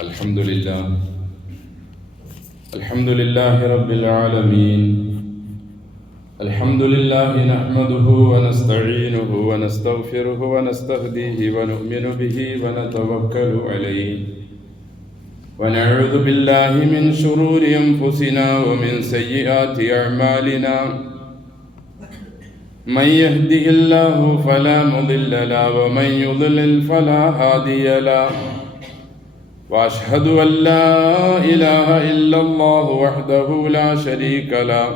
الحمد لله رب العالمين. الحمد لله نحمده ونستعينه ونستغفره ونستهديه ونؤمن به ونتوكل عليه ونعوذ بالله من شرور أنفسنا ومن سيئات أعمالنا. من يهده الله فلا مضل له ومن يضلل فلا هادي له. وأشهد أن لا إله إلا الله وحده لا شريك له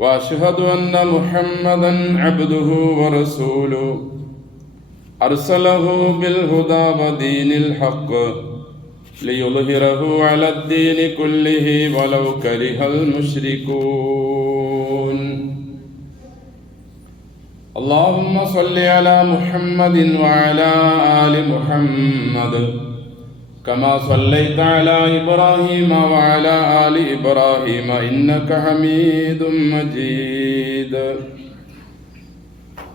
وأشهد أن محمدا عبده ورسوله أرسله بالهدى ودين الحق ليظهره على الدين كله ولو كره المشركون. اللهم صل على محمد وعلى آل محمد كما صليت على إبراهيم وعلى آل إبراهيم إنك حميد مجيد.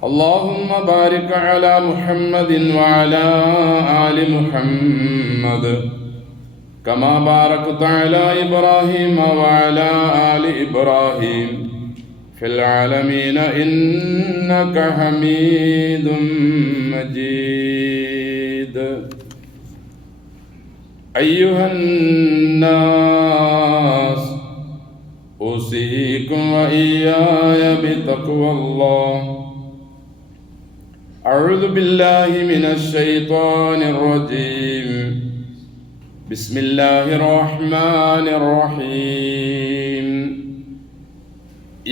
اللهم بارك على محمد وعلى آل محمد كما باركت على إبراهيم وعلى آل إبراهيم في العالمين إنك حميد مجيد. أيها الناس أوصيكم وإياي بتقوى الله. أعوذ بالله من الشيطان الرجيم. بسم الله الرحمن الرحيم.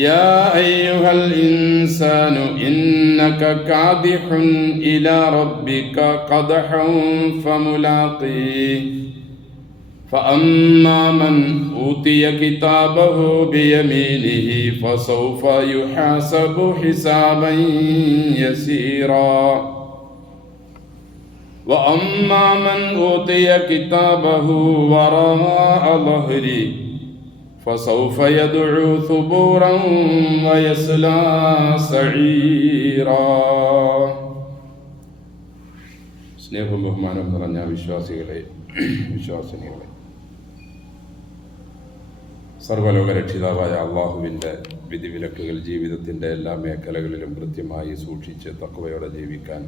يا أيها الإنسان إنك كادح إلى ربك قدحا فملاقيه. فأما من أوتي كتابه بيمينه فسوف يحاسب حسابا يسيرا. وأما من أوتي كتابه وراء ظهره فسوف يدعو ثبورا ويصلى سعيرا. സ്നേഹവും ബഹുമാനവും നിറഞ്ഞ വിശ്വാസിനികളെ, സർവ്വലോക രക്ഷിതാവായ അള്ളാഹുവിൻ്റെ വിധിവിലക്കുകൾ ജീവിതത്തിൻ്റെ എല്ലാ മേഖലകളിലും കൃത്യമായി സൂക്ഷിച്ച് തഖ്വയോടെ ജീവിക്കാൻ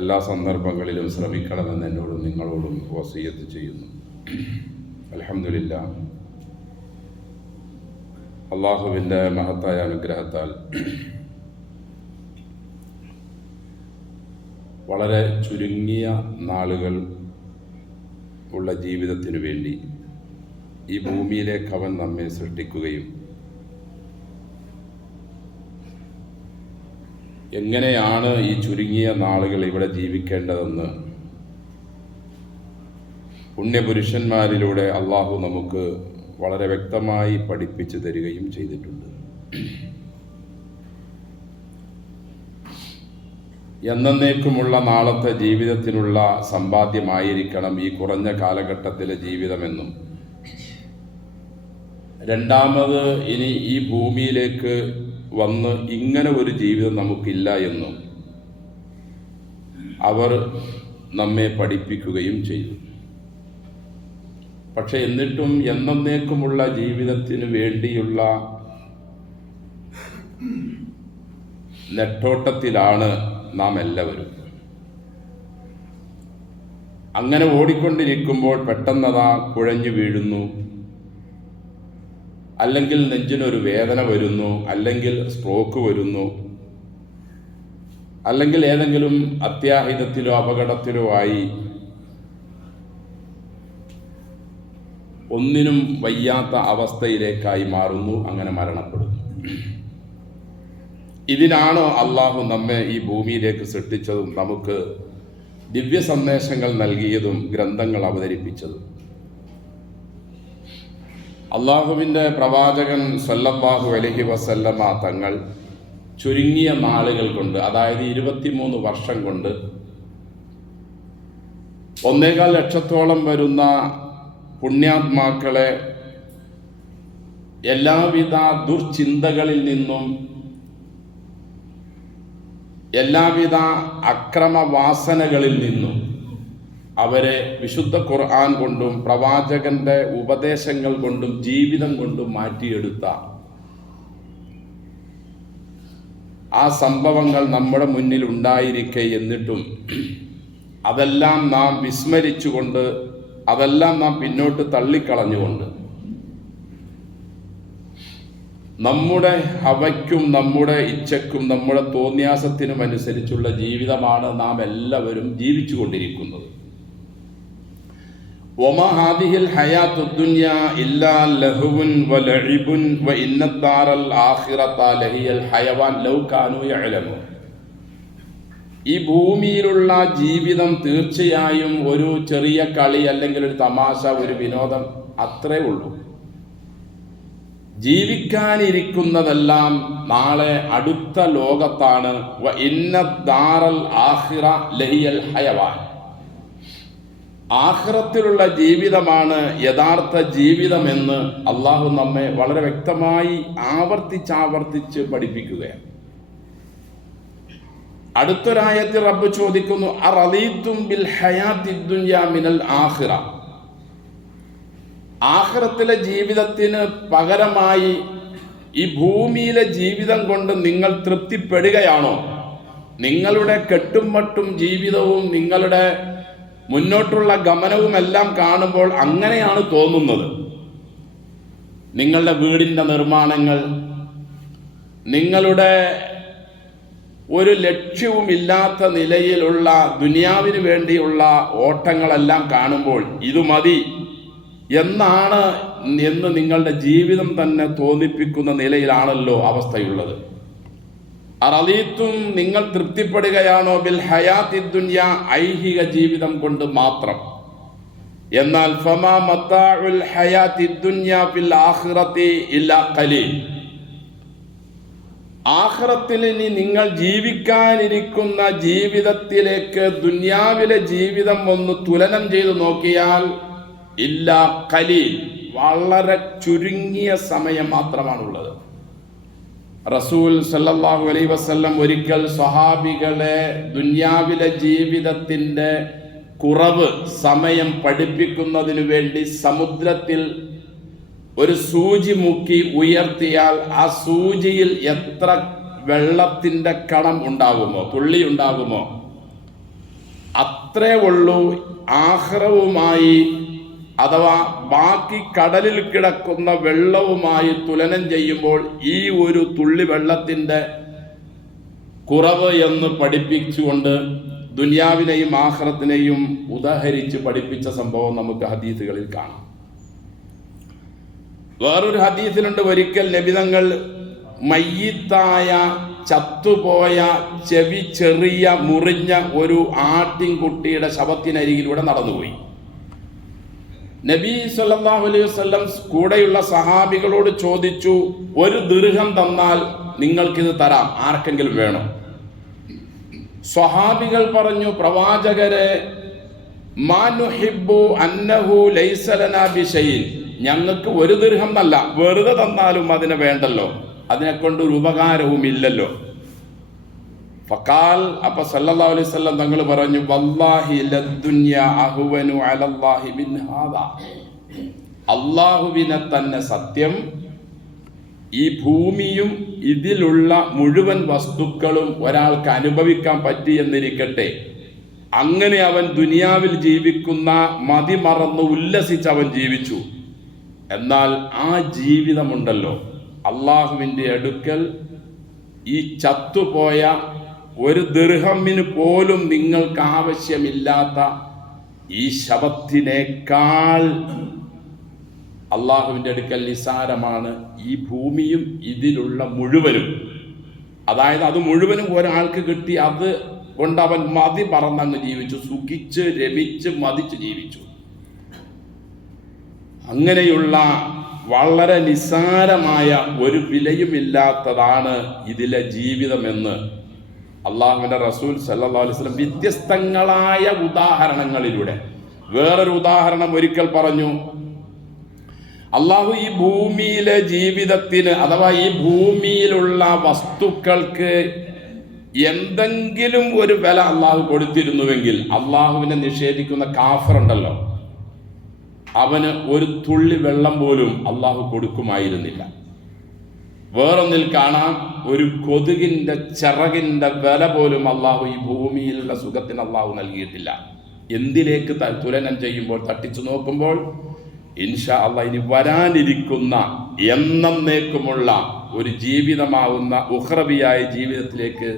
എല്ലാ സന്ദർഭങ്ങളിലും ശ്രമിക്കണമെന്ന് എന്നോടും നിങ്ങളോടും വസിയത്ത് ചെയ്യുന്നു. അൽഹംദുലില്ലാഹ്, അള്ളാഹുവിൻ്റെ മഹത്തായ അനുഗ്രഹത്താൽ വളരെ ചുരുങ്ങിയ നാളുകൾ ഉള്ള ജീവിതത്തിനു വേണ്ടി ഈ ഭൂമിയിലേക്ക് അവൻ നമ്മെ സൃഷ്ടിക്കുകയും എങ്ങനെയാണ് ഈ ചുരുങ്ങിയ നാളുകൾ ഇവിടെ ജീവിക്കേണ്ടതെന്ന് പുണ്യപുരുഷന്മാരിലൂടെ അള്ളാഹു നമുക്ക് വളരെ വ്യക്തമായി പഠിപ്പിച്ചു തരികയും ചെയ്തിട്ടുണ്ട്. എന്നേക്കുമുള്ള നാളത്തെ ജീവിതത്തിനുള്ള സമ്പാദ്യമായിരിക്കണം ഈ കുറഞ്ഞ കാലഘട്ടത്തിലെ ജീവിതമെന്നും, രണ്ടാമത് ഇനി ഈ ഭൂമിയിലേക്ക് വന്ന് ഇങ്ങനെ ഒരു ജീവിതം നമുക്കില്ല എന്നും അവർ നമ്മെ പഠിപ്പിക്കുകയും ചെയ്തു. പക്ഷെ എന്നിട്ടും എന്നേക്കുമുള്ള ജീവിതത്തിന് വേണ്ടിയുള്ള നെട്ടോട്ടത്തിലാണ് നാം എല്ലാവരും. അങ്ങനെ ഓടിക്കൊണ്ടിരിക്കുമ്പോൾ പെട്ടെന്നതാ കുഴഞ്ഞു വീഴുന്നു, അല്ലെങ്കിൽ നെഞ്ചിനൊരു വേദന വരുന്നു, അല്ലെങ്കിൽ സ്ട്രോക്ക് വരുന്നു, അല്ലെങ്കിൽ ഏതെങ്കിലും അത്യാഹിതത്തിലോ അപകടത്തിലോ ആയി ഒന്നിനും വയ്യാത്ത അവസ്ഥയിലേക്കായി മാറുന്നു, അങ്ങനെ മരണപ്പെടുന്നു. ഇതിനാണോ അള്ളാഹു നമ്മെ ഈ ഭൂമിയിലേക്ക് സൃഷ്ടിച്ചതും നമുക്ക് ദിവ്യ സന്ദേശങ്ങൾ നൽകിയതും ഗ്രന്ഥങ്ങൾ അവതരിപ്പിച്ചതും? അള്ളാഹുവിൻ്റെ പ്രവാചകൻ സല്ലല്ലാഹു അലൈഹി വസല്ലമ തങ്ങൾ ചുരുങ്ങിയ നാളുകൾ കൊണ്ട്, അതായത് 23 വർഷം കൊണ്ട് 1.25 ലക്ഷത്തോളം വരുന്ന പുണ്യാത്മാക്കളെ എല്ലാവിധ ദുർചിന്തകളിൽ നിന്നും എല്ലാവിധ അക്രമവാസനകളിൽ നിന്നും അവരെ വിശുദ്ധ ഖുർആൻ കൊണ്ടും പ്രവാചകന്റെ ഉപദേശങ്ങൾ കൊണ്ടും ജീവിതം കൊണ്ടും മാറ്റിയെടുത്ത ആ സംഭവങ്ങൾ നമ്മുടെ മുന്നിൽ ഉണ്ടായിരിക്കെ എന്നിട്ടും അതെല്ലാം നാം വിസ്മരിച്ചുകൊണ്ട്, അതെല്ലാം നാം പിന്നോട്ട് തള്ളിക്കളഞ്ഞുകൊണ്ട് നമ്മുടെ ഹവയ്ക്കും നമ്മുടെ ഇച്ഛയ്ക്കും നമ്മുടെ തോന്യാസത്തിനും അനുസരിച്ചുള്ള ജീവിതമാണ് നാം എല്ലാവരും ജീവിച്ചു കൊണ്ടിരിക്കുന്നത്. വമാ ഹാദിഹിൽ ഹയാത്തുദ് ദുനിയാ ഇല്ലാ ലഹുവുൻ വലഇബുൻ വഇന്നദ്ദാറൽ ആഖിറത ലഹിയൽ ഹയവാൻ ലൗ കാനൂ യഅലമൂൻ. ഈ ഭൂമിയിലുള്ള ജീവിതം തീർച്ചയായും ഒരു ചെറിയ കളി അല്ലെങ്കിൽ ഒരു തമാശ, ഒരു വിനോദം, അത്രേ ഉള്ളൂ. ജീവിക്കാനിരിക്കുന്നതെല്ലാം നാളെ അടുത്ത ലോകത്താണ്. വഇന്നദ്ദാറൽ ആഖിറ ലഹിയൽ ഹയവാൻ. ആഖിറത്തിലുള്ള ജീവിതമാണ് യഥാർത്ഥ ജീവിതമെന്ന് അള്ളാഹു നമ്മെ വളരെ വ്യക്തമായി ആവർത്തിച്ച് പഠിപ്പിക്കുകയാണ്. അടുത്തൊരായത്തിൽ റബ്ബ് ചോദിക്കുന്നു, അറളീതും ബിൽ ഹയാത്തിദ് ദുനിയാ മിനൽ ആഖിറ. ആഖിറത്തിലെ ജീവിതത്തിന് പകരമായി ഈ ഭൂമിയിലെ ജീവിതം കൊണ്ട് നിങ്ങൾ തൃപ്തിപ്പെടുകയാണോ? നിങ്ങളുടെ കെട്ടും മട്ടും ജീവിതവും നിങ്ങളുടെ മുന്നോട്ടുള്ള ഗമനവും എല്ലാം കാണുമ്പോൾ അങ്ങനെയാണ് തോന്നുന്നത്. നിങ്ങളുടെ വീടിൻ്റെ നിർമ്മാണങ്ങൾ, നിങ്ങളുടെ ഒരു ലക്ഷ്യവുമില്ലാത്ത നിലയിലുള്ള ദുനിയാവിന് വേണ്ടിയുള്ള ഓട്ടങ്ങളെല്ലാം കാണുമ്പോൾ ഇത് മതി എന്ന് നിങ്ങളുടെ ജീവിതം തന്നെ തോന്നിപ്പിക്കുന്ന നിലയിലാണല്ലോ അവസ്ഥയുള്ളത്. അറളീത്തും, നിങ്ങൾ തൃപ്തിപ്പെടുകയാണോ ബിൽ ഹയാത്തിദ് ദുനിയാ, ഐഹിക ജീവിതം കൊണ്ട് മാത്രം. എന്നാൽ ഫമാ മത്താഉൽ ഹയാത്തിദ് ദുനിയാ ഫിൽ ആഖിറതി ഇല്ലാ ഖലീൽ. ആഖിറത്തിൽ ഇനി നിങ്ങൾ ജീവിക്കാനിരിക്കുന്ന ജീവിതത്തിലേക്ക് ദുനിയാവിലെ ജീവിതം ഒന്ന് തുലനം ചെയ്തു നോക്കിയാൽ ഇല്ലാ ഖലീൽ, വളരെ ചുരുങ്ങിയ സമയം മാത്രമാണുള്ളത്. റസൂൽ സല്ലല്ലാഹു അലൈഹി വസല്ലം ഒരിക്കൽ സ്വഹാബികളെ ദുനിയാവിലെ ജീവിതത്തിൻ്റെ കുറവ് സമയം പഠിപ്പിക്കുന്നതിനു വേണ്ടി സമുദ്രത്തിൽ ഒരു സൂചി മുക്കി ഉയർത്തിയാൽ ആ സൂചിയിൽ എത്ര വെള്ളത്തിൻ്റെ കണം ഉണ്ടാകുമോ, തുള്ളി ഉണ്ടാകുമോ, അത്രേ ഉള്ളൂ ആഖിറവുമായി അഥവാ ബാക്കി കടലിൽ കിടക്കുന്ന വെള്ളവുമായി തുലനം ചെയ്യുമ്പോൾ ഈ ഒരു തുള്ളി വെള്ളത്തിൻ്റെ കുറവ് എന്ന് പഠിപ്പിച്ചുകൊണ്ട് ദുനിയാവിനെയും ആഖിറത്തിനെയും ഉദാഹരിച്ച് പഠിപ്പിച്ച സംഭവം നമുക്ക് ഹദീസുകളിൽ കാണാം. വേറൊരു ഹദീസിലുണ്ട്, ഒരിക്കൽ നബിതങ്ങൾ മയ്യിത്തായ ചത്തുപോയ ചെവി ചെറിയ മുറിഞ്ഞ ഒരു ആട്ടിൻകുട്ടിയുടെ ശവത്തിനരികിലൂടെ നടന്നുപോയി. നബി സല്ലല്ലാഹു അലൈഹി വസല്ലം കൂടെയുള്ള സഹാബികളോട് ചോദിച്ചു, ഒരു ദിർഹം തന്നാൽ നിങ്ങൾക്കിത് തരാം, ആർക്കെങ്കിലും വേണോ? സ്വഹാബികൾ പറഞ്ഞു, പ്രവാചകരെ, മാ നുഹിബ്ബു അന്നഹു ലൈസ ലനാ ബിശൈഇൻ. ഞങ്ങൾക്ക് ഒരു ദിർഹം എന്നല്ല, വെറുതെ തന്നാലും അതിനെ വേണ്ടല്ലോ, അതിനെക്കൊണ്ടൊരു ഉപകാരവും ഇല്ലല്ലോ. ഫഖാൽ, അപ്പൊ സല്ലല്ലാഹു അലൈഹി വസല്ലം തങ്ങൾ പറഞ്ഞു, വല്ലാഹി ലദ്ദുനിയ അഹ്വനു അലല്ലാഹി മിൻ ഹാദാ. അല്ലാഹുവിനെ തന്നെ സത്യം, ഈ ഭൂമിയും ഇതിലുള്ള മുഴുവൻ വസ്തുക്കളും ഒരാൾക്ക് അനുഭവിക്കാൻ പറ്റിയെന്നിരിക്കട്ടെ, അങ്ങനെ അവൻ ദുനിയാവിൽ ജീവിക്കുന്ന മതി മറന്ന് ഉല്ലസിച്ച് അവൻ ജീവിച്ചു. എന്നാൽ ആ ജീവിതമുണ്ടല്ലോ, അള്ളാഹുവിൻ്റെ അടുക്കൽ ഈ ചത്തുപോയ ഒരു ദിർഹമിന് പോലും നിങ്ങൾക്ക് ആവശ്യമില്ലാത്ത ഈ ശവത്തിനേക്കാൾ അള്ളാഹുവിൻ്റെ അടുക്കൽ നിസാരമാണ് ഈ ഭൂമിയും ഇതിലുള്ള മുഴുവനും. അതായത് അത് മുഴുവനും ഒരാൾക്ക് കിട്ടി, അത് കൊണ്ട് അവൻ മതി പറന്നങ്ങ് ജീവിച്ചു, സുഖിച്ച് രമിച്ച് മതിച്ച് ജീവിച്ചു. അങ്ങനെയുള്ള വളരെ നിസ്സാരമായ ഒരു വിലയുമില്ലാത്തതാണ് ഇതിലെ ജീവിതമെന്ന് അള്ളാഹുവിൻ്റെ റസൂൽ സല്ലല്ലാഹു അലൈഹി വസല്ലം വ്യത്യസ്തങ്ങളായ ഉദാഹരണങ്ങളിലൂടെ. വേറൊരു ഉദാഹരണം ഒരിക്കൽ പറഞ്ഞു, അള്ളാഹു ഈ ഭൂമിയിലെ ജീവിതത്തിന് അഥവാ ഈ ഭൂമിയിലുള്ള വസ്തുക്കൾക്ക് എന്തെങ്കിലും ഒരു വില അള്ളാഹു കൊടുത്തിരുന്നുവെങ്കിൽ അള്ളാഹുവിനെ നിഷേധിക്കുന്ന കാഫറുണ്ടല്ലോ, അവന് ഒരു തുള്ളി വെള്ളം പോലും അള്ളാഹു കൊടുക്കുമായിരുന്നില്ല. വേറൊന്നിൽ കാണാം, ഒരു കൊതുകിന്റെ ചിറകിന്റെ വില പോലും അള്ളാഹു ഈ ഭൂമിയിലുള്ള സുഖത്തിന് അള്ളാഹു നൽകിയിട്ടില്ല. എന്തിലേക്ക് തുലനം ചെയ്യുമ്പോൾ, തട്ടിച്ചു നോക്കുമ്പോൾ ഇൻഷാ അള്ളാഹ് ഇനി വരാനിരിക്കുന്ന എന്നേക്കുമുള്ള ഒരു ജീവിതമാവുന്ന ഉഖ്റവിയായ ജീവിതത്തിലേക്ക്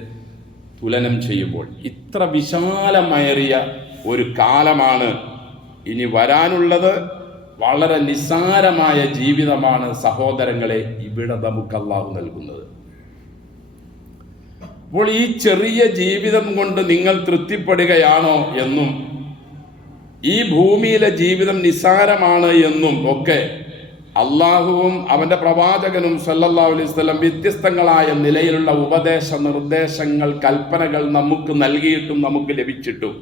തുലനം ചെയ്യുമ്പോൾ ഇത്ര വിശാലമേറിയ ഒരു കാലമാണ് ഇനി വരാനുള്ളത്. വളരെ നിസ്സാരമായ ജീവിതമാണ് സഹോദരങ്ങളെ ഇവിടെ നമുക്ക് അല്ലാഹു നൽകുന്നത്. അപ്പോൾ ഈ ചെറിയ ജീവിതം കൊണ്ട് നിങ്ങൾ തൃപ്തിപ്പെടുകയാണോ എന്നും ഈ ഭൂമിയിലെ ജീവിതം നിസ്സാരമാണ് എന്നും ഒക്കെ അള്ളാഹുവും അവന്റെ പ്രവാചകനും സല്ലല്ലാഹു അലൈഹി വസല്ലം വ്യത്യസ്തങ്ങളായ നിലയിലുള്ള ഉപദേശ നിർദ്ദേശങ്ങൾ, കൽപ്പനകൾ നമുക്ക് നൽകിയിട്ടും നമുക്ക് ലഭിച്ചിട്ടും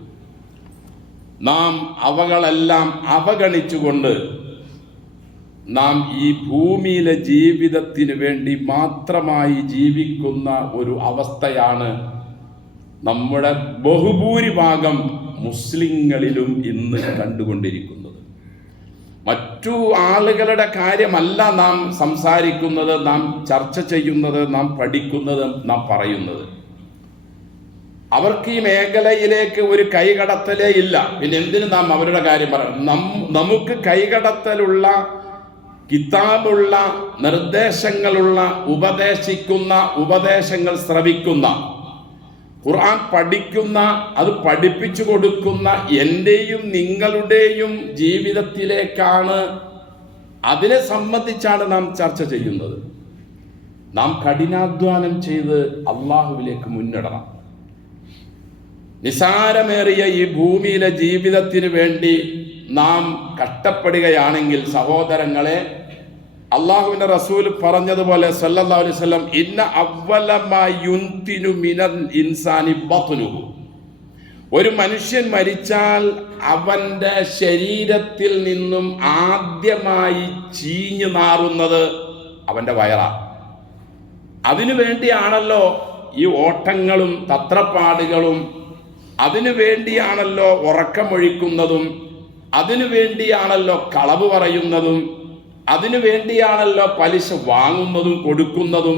നാം അവകളെല്ലാം അവഗണിച്ചുകൊണ്ട് നാം ഈ ഭൂമിയിലെ ജീവിതത്തിന് വേണ്ടി മാത്രമായി ജീവിക്കുന്ന ഒരു അവസ്ഥയാണ് നമ്മുടെ ബഹുഭൂരിഭാഗം മുസ്ലിങ്ങളിലും ഇന്ന് കണ്ടുകൊണ്ടിരിക്കുന്നത്. മറ്റു ആളുകളുടെ കാര്യമല്ല നാം സംസാരിക്കുന്നത്, നാം ചർച്ച ചെയ്യുന്നത്, നാം പഠിക്കുന്നത്, നാം പറയുന്നത്. അവർക്ക് ഈ മേഖലയിലേക്ക് ഒരു കൈകടത്തലേ ഇല്ല. പിന്നെ എന്തിനു നാം അവരുടെ കാര്യം പറയണം? നമുക്ക് കൈകടത്തലുള്ള, കിതാബുള്ള, നിർദ്ദേശങ്ങളുള്ള, ഉപദേശിക്കുന്ന, ഉപദേശങ്ങൾ ശ്രവിക്കുന്ന, ഖുർആൻ പഠിക്കുന്ന, അത് പഠിപ്പിച്ചു കൊടുക്കുന്ന എൻ്റെയും നിങ്ങളുടെയും ജീവിതത്തിലേക്കാണ്, അതിനെ സംബന്ധിച്ചാണ് നാം ചർച്ച ചെയ്യുന്നത്. നാം കഠിനാധ്വാനം ചെയ്ത് അള്ളാഹുവിലേക്ക് മുന്നിടണം. നിസാരമേറിയ ഈ ഭൂമിയിലെ ജീവിതത്തിന് വേണ്ടി നാം കഷ്ടപ്പെടുകയാണെങ്കിൽ സഹോദരങ്ങളെ, അള്ളാഹുവിന്റെ റസൂൽ പറഞ്ഞതുപോലെ സല്ലല്ലാഹു അലൈഹി വസല്ലം, ഇന്ന അവ്വല മാ യുൻതിനു മിനൽ ഇൻസാനി ബത്നുഹു, ഒരു മനുഷ്യൻ മരിച്ചാൽ അവന്റെ ശരീരത്തിൽ നിന്നും ആദ്യമായി ചീഞ്ഞു നാറുന്നത് അവന്റെ വയറാണ്. അതിനു വേണ്ടിയാണല്ലോ ഈ ഓട്ടങ്ങളും തത്രപ്പാടുകളും, അതിനു വേണ്ടിയാണല്ലോ ഉറക്കമൊഴിക്കുന്നതും, അതിനു വേണ്ടിയാണല്ലോ കളവ് പറയുന്നതും, അതിനു വേണ്ടിയാണല്ലോ പലിശ വാങ്ങുന്നതും കൊടുക്കുന്നതും,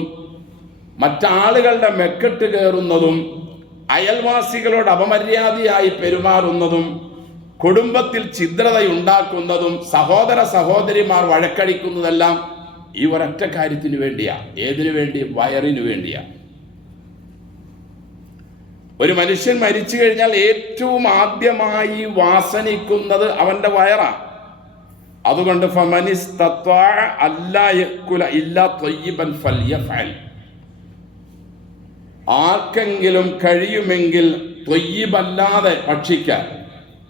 മറ്റാളുകളുടെ മെക്കെട്ട് കയറുന്നതും, അയൽവാസികളോട് അപമര്യാദയായി പെരുമാറുന്നതും, കുടുംബത്തിൽ ഛിദ്രതയുണ്ടാക്കുന്നതും, സഹോദര സഹോദരിമാർ വഴക്കടിക്കുന്നതെല്ലാം ഈ ഒരൊറ്റ കാര്യത്തിന് വേണ്ടിയാ. ഏതിനു വേണ്ടി? വയറിനു വേണ്ടിയാ. ഒരു മനുഷ്യൻ മരിച്ചു കഴിഞ്ഞാൽ ഏറ്റവും ആദ്യമായി വാസനിക്കുന്നത് അവന്റെ വയറാണ്. അതുകൊണ്ട് ആർക്കെങ്കിലും കഴിയുമെങ്കിൽ ത്വയ്യിബല്ലാതെ ഭക്ഷിക്കാൻ,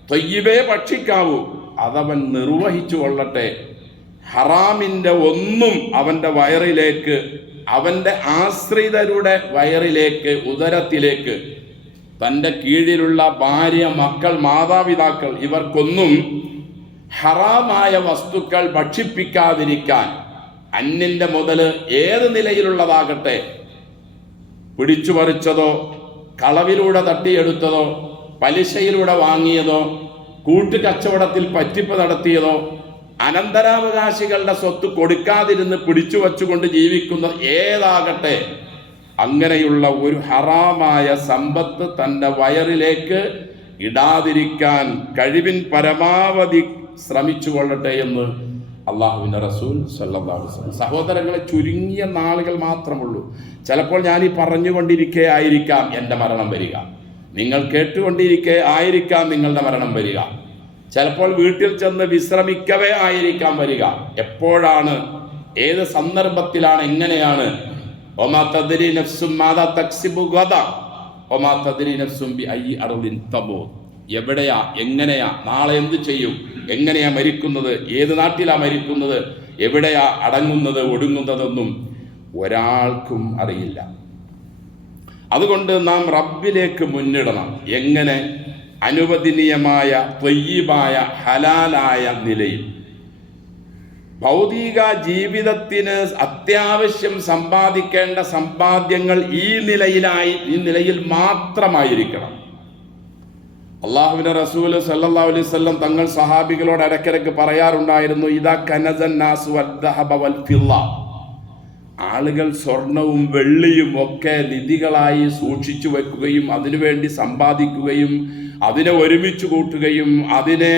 ത്വയ്യിബേ ഭക്ഷിക്കാവൂ, അതവൻ നിർവഹിച്ചു കൊള്ളട്ടെ. ഹറാമിന്റെ ഒന്നും അവന്റെ വയറിലേക്ക്, അവന്റെ ആശ്രിതരുടെ വയറിലേക്ക്, ഉദരത്തിലേക്ക്, തൻ്റെ കീഴിലുള്ള ഭാര്യ, മക്കൾ, മാതാപിതാക്കൾ, ഇവർക്കൊന്നും ഹറാമായ വസ്തുക്കൾ ഭക്ഷിപ്പിക്കാതിരിക്കാൻ അന്യന്റെ മുതല് ഏത് നിലയിലുള്ളതാകട്ടെ, പിടിച്ചു പറിച്ചതോ, കളവിലൂടെ തട്ടിയെടുത്തതോ, പലിശയിലൂടെ വാങ്ങിയതോ, കൂട്ടുകച്ചവടത്തിൽ പറ്റിപ്പ് നടത്തിയതോ, അനന്തരാവകാശികളുടെ സ്വത്ത് കൊടുക്കാതിരുന്ന് പിടിച്ചു വച്ചുകൊണ്ട് ജീവിക്കുന്ന ഏതാകട്ടെ, അങ്ങനെയുള്ള ഒരു ഹറാമായ സമ്പത്ത് തൻ്റെ വയറിലേക്ക് ഇടാതിരിക്കാൻ കഴിവിൻ പരമാവധി ശ്രമിച്ചു കൊള്ളട്ടെ എന്ന് അള്ളാഹുവിൻ്റെ റസൂൽ സല്ലല്ലാഹു അലൈഹി വസല്ലം. സഹോദരങ്ങളെ, ചുരുങ്ങിയ നാളുകൾ മാത്രമുള്ളൂ. ചിലപ്പോൾ ഞാൻ ഈ പറഞ്ഞുകൊണ്ടിരിക്കെ ആയിരിക്കാം എൻ്റെ മരണം വരിക, നിങ്ങൾ കേട്ടുകൊണ്ടിരിക്കെ ആയിരിക്കാം നിങ്ങളുടെ മരണം വരിക, ചിലപ്പോൾ വീട്ടിൽ ചെന്ന് വിശ്രമിക്കവേ ആയിരിക്കാം വരിക. എപ്പോഴാണ്, ഏത് സന്ദർഭത്തിലാണ്, എങ്ങനെയാണ്? ഒമാ തദ്രി നഫ്സും മാദാ തക്സിബു ഗദാ ഒമാ തദ്രി നഫ്സും ബിഅയ്യി അർദിൻ തമൂത്. എവിടെയാ, എങ്ങനെയാ, നാളെ എന്ത് ചെയ്യും, എങ്ങനെയാ മരിക്കുന്നത്, ഏത് നാട്ടിലാ മരിക്കുന്നത്, എവിടെയാ അടങ്ങുന്നത് ഒടുങ്ങുന്നതെന്നും ഒരാൾക്കും അറിയില്ല. അതുകൊണ്ട് നാം റബ്ബിലേക്ക് മുന്നിടണം. എങ്ങനെ? അനുവദനീയമായ, ത്വയ്യിബായ, ഹലാലായ നിലയിൽ. ഭൗതിക ജീവിതത്തിന് അത്യാവശ്യം സമ്പാദിക്കേണ്ട സമ്പാദ്യങ്ങൾ ഈ നിലയിൽ മാത്രമായിരിക്കണം. അള്ളാഹുവിന്റെ റസൂല് സല്ലല്ലാഹു അലൈഹി വസല്ലം തങ്ങൾ സഹാബികളോട് ഇടയ്ക്കിടയ്ക്ക് പറയാറുണ്ടായിരുന്നു, ഇദാ കനസൻ നാസു വദ്ദഹബ വൽ ഫിദ്ദ, ആളുകൾ സ്വർണവും വെള്ളിയും ഒക്കെ നിധികളായി സൂക്ഷിച്ചു വെക്കുകയും അതിനുവേണ്ടി സമ്പാദിക്കുകയും അതിനെ ഒരുമിച്ച് കൂട്ടുകയും അതിനെ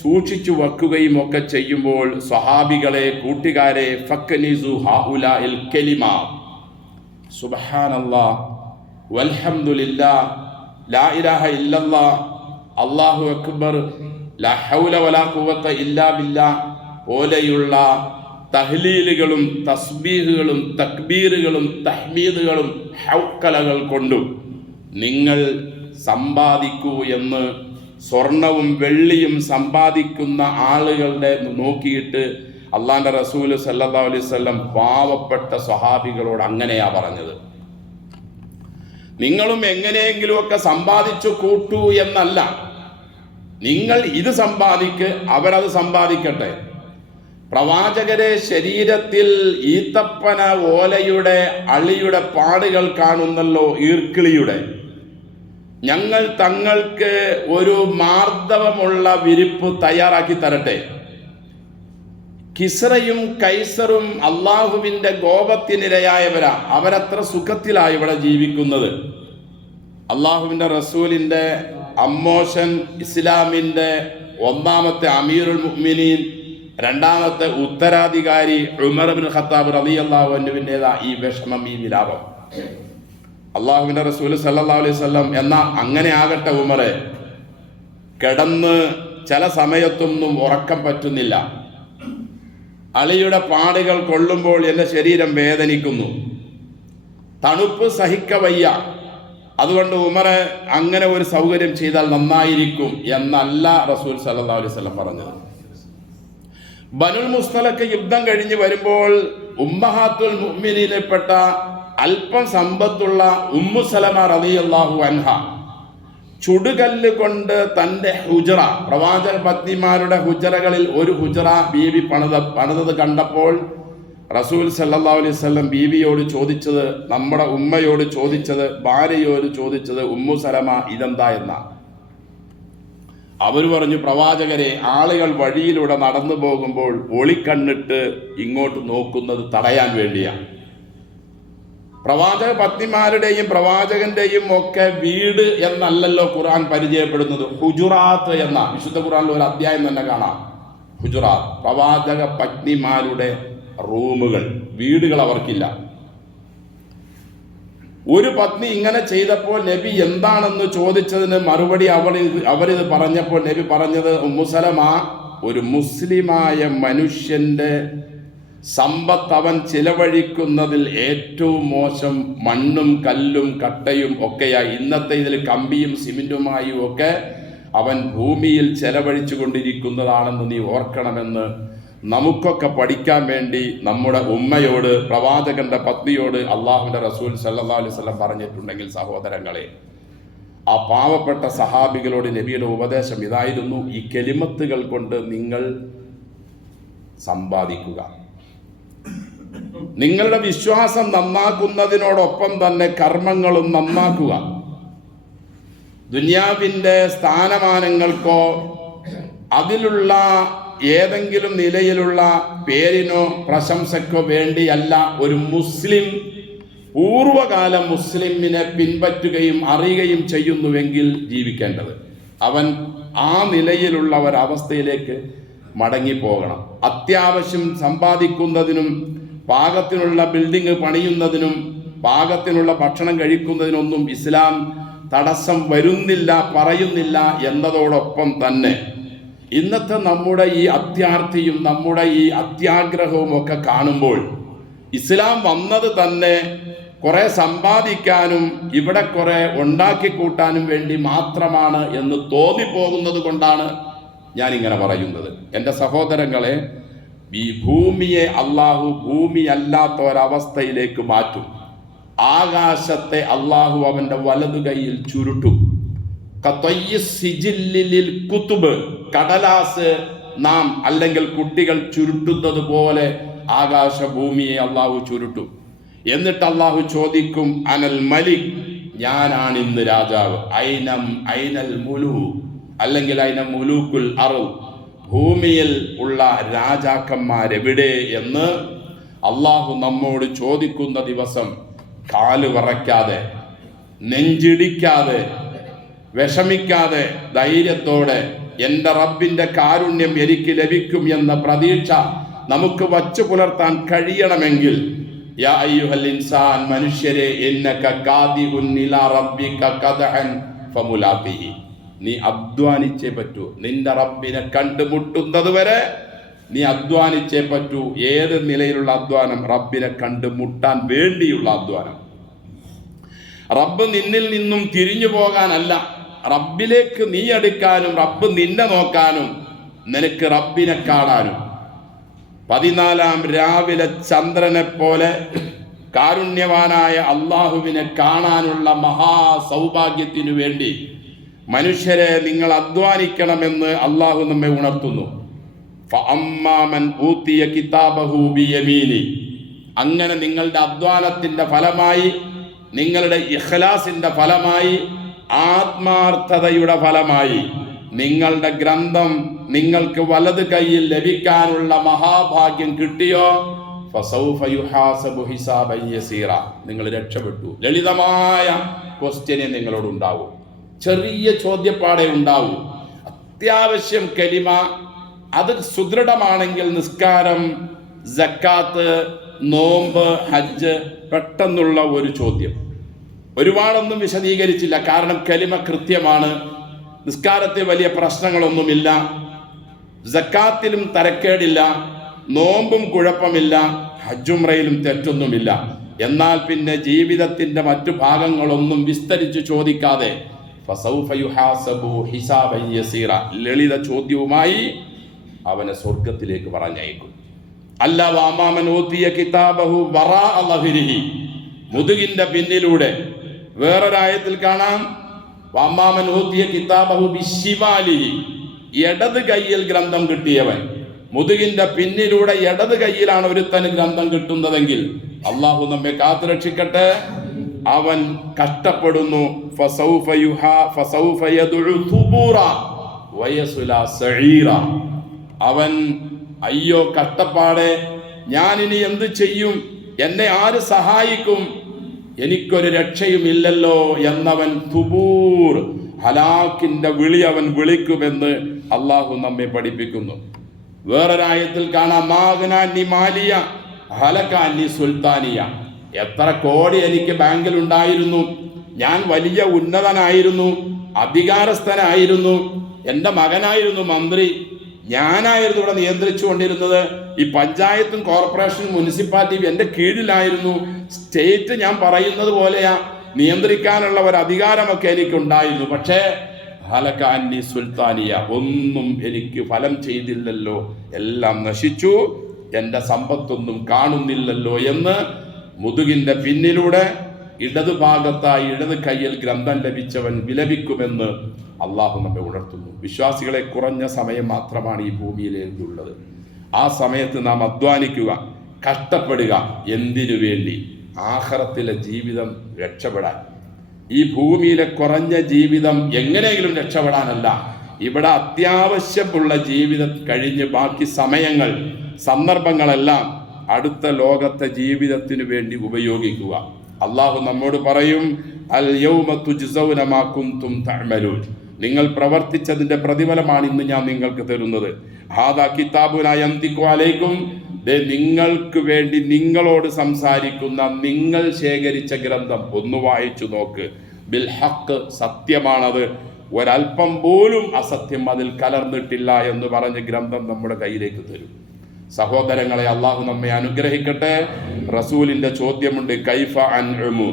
സൂക്ഷിച്ചു വെക്കുകയും ഒക്കെ ചെയ്യുമ്പോൾ സ്വഹാബികളെ, കൂട്ടുകാരെ, ഫക്നിസു ഹൗലാഇൽ കലിമ, സുബ്ഹാനല്ലാഹ് വൽഹംദുലില്ലാഹ് ലാ ഇലാഹ ഇല്ലല്ലാഹ് അല്ലാഹു അക്ബർ ലാ ഹൗല വലാ ഖുവത ഇല്ലാ ബില്ലാഹ് പോലെയുള്ള തഹ്ലീലുകളും തസ്ബീഹുകളും തക്ബീറുകളും തഹ്മീദുകളും ഹൗക്കലകൾ കൊണ്ടും നിങ്ങൾ സമ്പാദിക്കൂ എന്ന് സ്വർണവും വെള്ളിയും സമ്പാദിക്കുന്ന ആളുകളുടെ നോക്കിയിട്ട് അള്ളാന്റെ റസൂല് സല്ലല്ലാഹു അലൈഹി വസല്ലം പാവപ്പെട്ട സ്വഹാബികളോട് അങ്ങനെയാ പറഞ്ഞത്. നിങ്ങളും എങ്ങനെയെങ്കിലുമൊക്കെ സമ്പാദിച്ചു കൂട്ടൂ എന്നല്ല, നിങ്ങൾ ഇത് സമ്പാദിക്ക്, അവരത് സമ്പാദിക്കട്ടെ. പ്രവാചകരെ ശരീരത്തിൽ ഈത്തപ്പന ഓലയുടെ അളിയുടെ പാടുകൾ കാണുന്നല്ലോ, ഈർക്കിളിയുടെ. ഞങ്ങൾ തങ്ങൾക്ക് ഒരു മാർദ്ദവമുള്ള വിരിപ്പ് തയ്യാറാക്കി തരട്ടെ. കിസ്റയും കൈസറും അള്ളാഹുവിന്റെ കോപത്തിനിരയായവരാ, അവരത്ര സുഖത്തിലായി ഇവിടെ ജീവിക്കുന്നത്. അള്ളാഹുവിന്റെ റസൂലിന്റെ അമ്മോഷൻ, ഇസ്ലാമിന്റെ ഒന്നാമത്തെ അമീറുൽ മുഅ്മിനീൻ, രണ്ടാമത്തെ ഉത്തരാധികാരി ഉമർ ഇബ്നു ഖത്താബ് റളിയല്ലാഹു അൻഹുവിൻ്റെതാ ഈ വിഷമം, ഈ വിലാപം. അള്ളാഹുവിന്റെ റസൂൽ സല്ലല്ലാഹു അലൈഹി വസല്ലം എന്നാ അങ്ങനെ ആകട്ടെ ഉമറെ, കിടന്ന് ചില സമയത്തൊന്നും ഉറക്കം പറ്റുന്നില്ല, അളിയുടെ പാടുകൾ കൊള്ളുമ്പോൾ എൻ്റെ ശരീരം വേദനിക്കുന്നു, തണുപ്പ് സഹിക്കവയ്യ, അതുകൊണ്ട് ഉമറെ അങ്ങനെ ഒരു സൗകര്യം ചെയ്താൽ നന്നായിരിക്കും എന്നല്ല റസൂൽ സല്ലല്ലാഹു അലൈഹി വസല്ലം പറഞ്ഞത്. ബനുൽ മുസ്തലക്ക് യുദ്ധം കഴിഞ്ഞ് വരുമ്പോൾ ഉമ്മഹാത്തുൽ മുഅ്മിനീനിൽപ്പെട്ട അല്പം സമ്പത്തുള്ള ഉമ്മു സലമ റളിയല്ലാഹു അൻഹ ചുടുകല്ല് കൊണ്ട് തൻ്റെ ഹുജറ, പ്രവാചക പത്നിമാരുടെ ഹുജറകളിൽ ഒരു ഹുജറ ബീവി പണിതത് കണ്ടപ്പോൾ റസൂൽ സല്ലല്ലാഹു അലൈഹി വസല്ലം ബീവിയോട് ചോദിച്ചത്, നമ്മുടെ ഉമ്മയോട് ചോദിച്ചത്, ഭാര്യയോട് ചോദിച്ചത്, ഉമ്മു സലമ ഇതെന്താ എന്നാ. അവർ പറഞ്ഞു, പ്രവാചകരെ, ആളുകൾ വഴിയിലൂടെ നടന്നു പോകുമ്പോൾ ഒളിക്കണ്ണിട്ട് ഇങ്ങോട്ട് നോക്കുന്നത് തടയാൻ വേണ്ടിയാണ്. പ്രവാചക പത്നിമാരുടെയും പ്രവാചകന്റെയും ഒക്കെ വീട് എന്നല്ലല്ലോ ഖുർആൻ പരിചയപ്പെടുന്നത്, ഹുജുറാത്ത് എന്ന വിശുദ്ധ ഖുർആനിൽ ഒരു അധ്യായം തന്നെ കാണാം. ഹുജുറാത്ത്, പ്രവാചക പത്നിമാരുടെ റൂമുകൾ, വീടുകൾ അവർക്കില്ല. ഒരു പത്നി ഇങ്ങനെ ചെയ്തപ്പോൾ നബി എന്താണെന്ന് ചോദിച്ചതിന് മറുപടി അവരിത് പറഞ്ഞപ്പോൾ നബി പറഞ്ഞത്, ഉമ്മു സലമ, ഒരു മുസ്ലിമായ മനുഷ്യന്റെ സമ്പത്ത് അവൻ ചിലവഴിക്കുന്നതിൽ ഏറ്റവും മോശം മണ്ണും കല്ലും കട്ടയും ഒക്കെയായി, ഇന്നത്തെ ഇതിൽ കമ്പിയും സിമെന്റുമായും ഒക്കെ അവൻ ഭൂമിയിൽ ചെലവഴിച്ചു കൊണ്ടിരിക്കുന്നതാണെന്ന് നീ ഓർക്കണമെന്ന് നമുക്കൊക്കെ പഠിക്കാൻ വേണ്ടി നമ്മുടെ ഉമ്മയോട്, പ്രവാചകന്റെ പത്നിയോട് അള്ളാഹുവിന്റെ റസൂൽ സല്ലല്ലാഹു അലൈഹി വസല്ലം പറഞ്ഞിട്ടുണ്ടെങ്കിൽ സഹോദരങ്ങളെ, ആ പാവപ്പെട്ട സഹാബികളോട് നബിയുടെ ഉപദേശം ഇതായിരുന്നു, ഈ കെലിമത്തുകൾ കൊണ്ട് നിങ്ങൾ സമ്പാദിക്കുക. നിങ്ങളുടെ വിശ്വാസം നന്നാക്കുന്നതിനോടൊപ്പം തന്നെ കർമ്മങ്ങളും നന്നാക്കുക. ദുനിയാവിൻ്റെ സ്ഥാനമാനങ്ങൾക്കോ അതിലുള്ള ഏതെങ്കിലും നിലയിലുള്ള പേരിനോ പ്രശംസക്കോ വേണ്ടിയല്ല ഒരു മുസ്ലിം പൂർവകാല മുസ്ലിമിനെ പിൻപറ്റുകയും അറിയുകയും ചെയ്യുന്നുവെങ്കിൽ ജീവിക്കേണ്ടത്. അവൻ ആ നിലയിലുള്ള ഒരവസ്ഥയിലേക്ക് മടങ്ങിപ്പോകണം. അത്യാവശ്യം സമ്പാദിക്കുന്നതിനും പാകത്തിനുള്ള ബിൽഡിംഗ് പണിയുന്നതിനും പാകത്തിനുള്ള ഭക്ഷണം കഴിക്കുന്നതിനൊന്നും ഇസ്ലാം തടസ്സം വരുന്നില്ല, പറയുന്നില്ല എന്നതോടൊപ്പം തന്നെ ഇന്നത്തെ നമ്മുടെ ഈ അത്യാർത്ഥിയും നമ്മുടെ ഈ അത്യാഗ്രഹവും ഒക്കെ കാണുമ്പോൾ ഇസ്ലാം വന്നത് തന്നെ കുറെ സമ്പാദിക്കാനും ഇവിടെ കുറെ ഉണ്ടാക്കിക്കൂട്ടാനും വേണ്ടി മാത്രമാണ് എന്ന് തോന്നിപ്പോകുന്നത് കൊണ്ടാണ് ഞാനിങ്ങനെ പറയുന്നത്. എൻ്റെ സഹോദരങ്ങളെ, ഈ ഭൂമിയെ അള്ളാഹു ഭൂമിയല്ലാത്ത ഒരവസ്ഥയിലേക്ക് മാറ്റും. ആകാശത്തെ അള്ളാഹു അവൻ്റെ വലതു കൈയിൽ ചുരുട്ടും. കുത്തുബ്, കടലാസ് നാം അല്ലെങ്കിൽ കുട്ടികൾ ചുരുട്ടുന്നത് പോലെ ആകാശഭൂമിയെ അള്ളാഹു ചുരുട്ടും. എന്നിട്ട് അള്ളാഹു ചോദിക്കും, അനൽ മലിക്, ഞാനാണ് ഇന്ന് രാജാവ്. ഐനൽ മുലു, അല്ലെങ്കിൽ ഐന മുലൂക്കുൽ അർള്, ഭൂമിയിൽ ഉള്ള രാജാക്കന്മാരെവിടെ എന്ന് അള്ളാഹു നമ്മോട് ചോദിക്കുന്ന ദിവസം കാല് വിറയ്ക്കാതെ, നെഞ്ചിടിക്കാതെ, വിഷമിക്കാതെ, ധൈര്യത്തോടെ എൻ്റെ റബ്ബിൻ്റെ കാരുണ്യം എനിക്ക് ലഭിക്കും എന്ന പ്രതീക്ഷ നമുക്ക് വച്ചു പുലർത്താൻ കഴിയണമെങ്കിൽ, യാ അയ്യുഹൽ ഇൻസാൻ, മനുഷ്യരെ, ഇന്നക കാദിഹുൻ ഇലാ റബ്ബിക ഖദഹൻ ഫമുലാഖിഹി, നീ അധ്വാനിച്ചേ പറ്റൂ. നിന്റെ റബ്ബിനെ കണ്ടുമുട്ടുന്നത് വരെ നീ അധ്വാനിച്ചേ പറ്റൂ. ഏത് നിലയിലുള്ള അധ്വാനം? റബ്ബിനെ കണ്ടുമുട്ടാൻ വേണ്ടിയുള്ള അധ്വാനം. റബ്ബ് നിന്നിൽ നിന്നും തിരിഞ്ഞു പോകാനല്ല, റബ്ബിലേക്ക് നീ അടുക്കാനും റബ്ബ് നിന്നെ നോക്കാനും നിനക്ക് റബ്ബിനെ കാണാനും. 14-ാം രാവിലെ ചന്ദ്രനെ പോലെ കാരുണ്യവാനായ അള്ളാഹുവിനെ കാണാനുള്ള മഹാസൗഭാഗ്യത്തിനു വേണ്ടി മനുഷ്യരെ നിങ്ങൾ അധ്വാനിക്കണമെന്ന് അള്ളാഹു നമ്മെ ഉണർത്തുന്നു. ഫഅമ്മാമൻ ഊതിയ കിതാബഹു ബിയമീനി, അങ്ങനെ നിങ്ങളുടെ അധ്വാനത്തിന്റെ ഫലമായി, നിങ്ങളുടെ ഇഖ്ലാസിന്റെ ഫലമായി, ആത്മാർത്ഥതയുടെ ഫലമായി നിങ്ങളുടെ ഗ്രന്ഥം നിങ്ങൾക്ക് വലത് കൈയിൽ ലഭിക്കാനുള്ള മഹാഭാഗ്യം കിട്ടിയോ, ഫസൗഫ യുഹാസബു ഹിസാബൻ യസീറ, നിങ്ങൾ രക്ഷപ്പെട്ടു. ലളിതമായ ക്വസ്റ്റ്യനെ നിങ്ങളോട് ഉണ്ടാവും, ചെറിയ ചോദ്യപ്പാടേ ഉണ്ടാവൂ. അത്യാവശ്യം കലിമ അത് സുദൃഢമാണെങ്കിൽ നിസ്കാരം, സക്കാത്ത്, നോമ്പ്, ഹജ്ജ്, പെട്ടെന്നുള്ള ഒരു ചോദ്യം. ഒരുപാടൊന്നും വിശദീകരിച്ചില്ല, കാരണം കലിമ കൃത്യമാണ്. നിസ്കാരത്തിൽ വലിയ പ്രശ്നങ്ങളൊന്നുമില്ല, സക്കാത്തിലും തരക്കേടില്ല, നോമ്പും കുഴപ്പമില്ല, ഹജ്ജുംറയിലും തെറ്റൊന്നുമില്ല. എന്നാൽ പിന്നെ ജീവിതത്തിന്റെ മറ്റു ഭാഗങ്ങളൊന്നും വിസ്തരിച്ച് ചോദിക്കാതെ ഫസൗഫ യുഹാസബു ഹിസാബൻ യസീറ, ലളിത ചോദ്യവുമായി അവനെ സ്വർഗത്തിലേക്ക് പറഞ്ഞയക്കും. അല്ല വഅമ്മാമൻ ഊതിയ കിതാബഹു വറാഅ ളഹ്രിഹി, മുതുകിന്റെ പിന്നിലൂടെ. വേറൊരായത്തിൽ കാണാം, വഅമ്മാമൻ ഊതിയ കിതാബഹു ബിശ്ശിമാലിഹി, ഇടത് കൈയിൽ ഗ്രന്ഥം കിട്ടിയവൻ. മുതുകിന്റെ പിന്നിലൂടെ ഇടത് കൈയിലാണ് ഒരുത്തന് ഗ്രന്ഥം കിട്ടുന്നതെങ്കിൽ അള്ളാഹു നമ്മെ കാത്തുരക്ഷിക്കട്ടെ. അവൻ കഷ്ടപ്പെടുന്നു. ഫസൗഫ യദ്ഉ സുബൂറ വയസ്ലാ സഈറ, അവൻ അയ്യോ കഷ്ടപ്പാടെ, ഞാനിനി എന്ത് ചെയ്യും, എന്നെ ആര് സഹായിക്കും, എനിക്കൊരു രക്ഷയുമില്ലല്ലോ എന്നവൻ തുബൂർ, ഹലാക്കിന്റെ വിളി അവൻ വിളിക്കുമെന്ന് അള്ളാഹു നമ്മെ പഠിപ്പിക്കുന്നു. വേറൊരായത്തിൽ കാണാം, മാഗ്നാനി മാലിയ ഹലക്കാനി സുൽത്താനിയ, എത്ര കോടി എനിക്ക് ബാങ്കിൽ ഉണ്ടായിരുന്നു, ഞാൻ വലിയ ഉന്നതനായിരുന്നു, അധികാരസ്ഥനായിരുന്നു, എൻ്റെ മകനായിരുന്നു മന്ത്രി, ഞാനായിരുന്നു ഇവിടെ നിയന്ത്രിച്ചു കൊണ്ടിരുന്നത്, ഈ പഞ്ചായത്തും കോർപ്പറേഷനും മുനിസിപ്പാലിറ്റിയും എൻ്റെ കീഴിലായിരുന്നു, സ്റ്റേറ്റ് ഞാൻ പറയുന്നത് പോലെയാ നിയന്ത്രിക്കാനുള്ള ഒരു അധികാരമൊക്കെ എനിക്കുണ്ടായിരുന്നു. പക്ഷേ ഹലക്കാനി സുൽത്താനിയ, ഒന്നും എനിക്ക് ഫലം ചെയ്തില്ലല്ലോ, എല്ലാം നശിച്ചു, എൻ്റെ സമ്പത്തൊന്നും കാണുന്നില്ലല്ലോ എന്ന് മുതുകിൻ്റെ പിന്നിലൂടെ ഇടത് ഭാഗത്തായി ഇടത് കൈയിൽ ഗ്രന്ഥം ലഭിച്ചവൻ വിലപിക്കുമെന്ന് അള്ളാഹു നമ്മെ ഉണർത്തുന്നു. വിശ്വാസികളെ, കുറഞ്ഞ സമയം മാത്രമാണ് ഈ ഭൂമിയിലേക്കുള്ളത്. ആ സമയത്ത് നാം അധ്വാനിക്കുക, കഷ്ടപ്പെടുക. എന്തിനു വേണ്ടി? ആഖിറത്തിലെ ജീവിതം രക്ഷപ്പെടാൻ. ഈ ഭൂമിയിലെ കുറഞ്ഞ ജീവിതം എങ്ങനെയെങ്കിലും രക്ഷപ്പെടാനല്ല, ഇവിടെ അത്യാവശ്യമുള്ള ജീവിതം കഴിഞ്ഞ് ബാക്കി സമയങ്ങൾ, സന്ദർഭങ്ങളെല്ലാം അടുത്ത ലോകത്തെ ജീവിതത്തിനു വേണ്ടി ഉപയോഗിക്കുക. അള്ളാഹു നമ്മോട് പറയും, അൽ യൗമ തുജ്സൗന മാ കുൻതും തഅമലൂൻ, നിങ്ങൾ പ്രവർത്തിച്ചതിന്റെ പ്രതിഫലമാണ് ഇന്ന് ഞാൻ നിങ്ങൾക്ക് തരുന്നത്. ഹാദാ കിതാബുനാ യന്തിഖു അലൈക്കും, നിങ്ങൾക്ക് വേണ്ടി നിങ്ങളോട് സംസാരിക്കുന്ന, നിങ്ങൾ ശേഖരിച്ച ഗ്രന്ഥം ഒന്ന് വായിച്ചു നോക്ക്. ബിൽ ഹഖ്, സത്യമാണത്, ഒരൽപ്പം പോലും അസത്യം അതിൽ കലർന്നിട്ടില്ല എന്ന് പറഞ്ഞ് ഗ്രന്ഥം നമ്മുടെ കയ്യിലേക്ക് തരും. സഹോദരങ്ങളെ, അള്ളാഹു നമ്മെ അനുഗ്രഹിക്കട്ടെ. റസൂലിന്റെ ചോദ്യമുണ്ട്, കൈഫ അൻഉമു,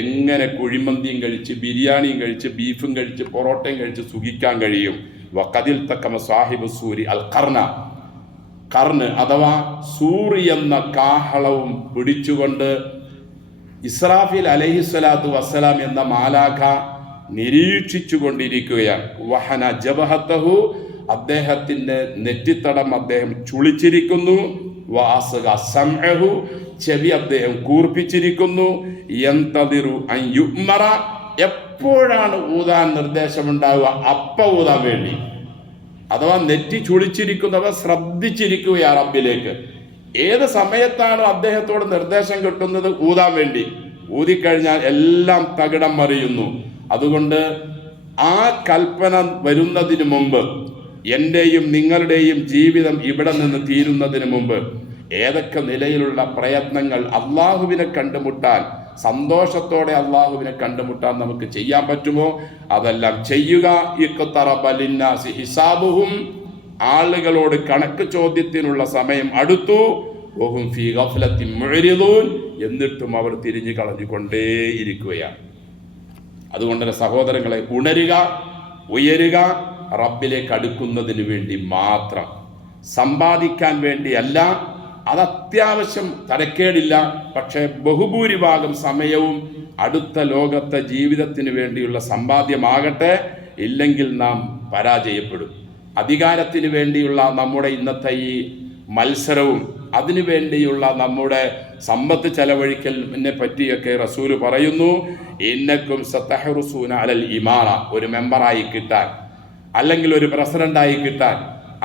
എങ്ങനെ കുഴിമന്തിയും കഴിച്ച്, ബിരിയാണിയും കഴിച്ച്, ബീഫും കഴിച്ച്, പൊറോട്ടയും കഴിച്ച് സുഖിക്കാൻ കഴിയും? വഖദിൽ തക്കമ സാഹിബ് സൂരി അൽ ഖർന, കർണ് അഥവാ സൂറി എന്ന കാഹളവും പിടിച്ചുകൊണ്ട് ഇസ്രാഫീൽ അലൈഹിസ്സലാത്തു വസ്സലാം എന്ന മാലാഖ നിരീക്ഷിച്ചു കൊണ്ടിരിക്കുകയാണ്. വഹന ജബഹത്തഹു, അദ്ദേഹത്തിന്റെ നെറ്റിത്തടം അദ്ദേഹം ചുളിച്ചിരിക്കുന്നു. വാസക സംഅഹു, ചെവി അദ്ദേഹം കൂർപ്പിച്ചിരിക്കുന്നു. യന്തദിറു അൻ യുഅ്മറ, എപ്പോഴാണ് ഊതാൻ നിർദ്ദേശമുണ്ടാവുക അപ്പ ഊതാൻ വേണ്ടി. അഥവാ നെറ്റി ചുളിച്ചിരിക്കുന്നവർ ശ്രദ്ധിച്ചിരിക്കുകയാ റബ്ബിലേക്ക്. ഏത് സമയത്താണോ അദ്ദേഹത്തോട് നിർദ്ദേശം കിട്ടുന്നത് ഊതാൻ വേണ്ടി, ഊതിക്കഴിഞ്ഞാൽ എല്ലാം തകിടം മറിയുന്നു. അതുകൊണ്ട് ആ കൽപ്പന വരുന്നതിന് മുമ്പ്, എൻ്റെയും നിങ്ങളുടെയും ജീവിതം ഇവിടെ നിന്ന് തീരുന്നതിന് മുമ്പ് ഏതൊക്കെ നിലയിലുള്ള പ്രയത്നങ്ങൾ അള്ളാഹുവിനെ കണ്ടുമുട്ടാൻ, സന്തോഷത്തോടെ അള്ളാഹുവിനെ കണ്ടുമുട്ടാൻ നമുക്ക് ചെയ്യാൻ പറ്റുമോ അതെല്ലാം ചെയ്യുക. ഇഖ്തറബ ലിന്നാസി ഹിസാബുഹും, ആളുകളോട് കണക്ക് ചോദ്യത്തിനുള്ള സമയം അടുത്തു. വഹും ഫീ ഗഫ്ലത്തിൻ മുഅ്രിദൂൻ, എന്നിട്ടും അവർ തിരിഞ്ഞു കളഞ്ഞുകൊണ്ടേയിരിക്കുകയാണ്. അതുകൊണ്ട് സഹോദരങ്ങളെ, ഉണരുക, ഉയരുക, റബ്ബിലേക്ക് അടുക്കുന്നതിന് വേണ്ടി മാത്രം, സമ്പാദിക്കാൻ വേണ്ടിയല്ല. അത് അത്യാവശ്യം തരക്കേടില്ല. പക്ഷേ ബഹുഭൂരിഭാഗം സമയവും അടുത്ത ലോകത്തെ ജീവിതത്തിന് വേണ്ടിയുള്ള സമ്പാദ്യമാകട്ടെ, ഇല്ലെങ്കിൽ നാം പരാജയപ്പെടും. അധികാരത്തിന് വേണ്ടിയുള്ള നമ്മുടെ ഇന്നത്തെ ഈ മത്സരവും അതിനു വേണ്ടിയുള്ള നമ്മുടെ സമ്പത്ത് ചെലവഴിക്കലിനെ പറ്റിയൊക്കെ റസൂല് പറയുന്നു. ഇന്നക്കും സതഹറുസൂന അലൽ ഇമാറ, ഒരു മെമ്പറായി കിട്ടാൻ, അല്ലെങ്കിൽ ഒരു പ്രസിഡന്റായി കിട്ടാൻ,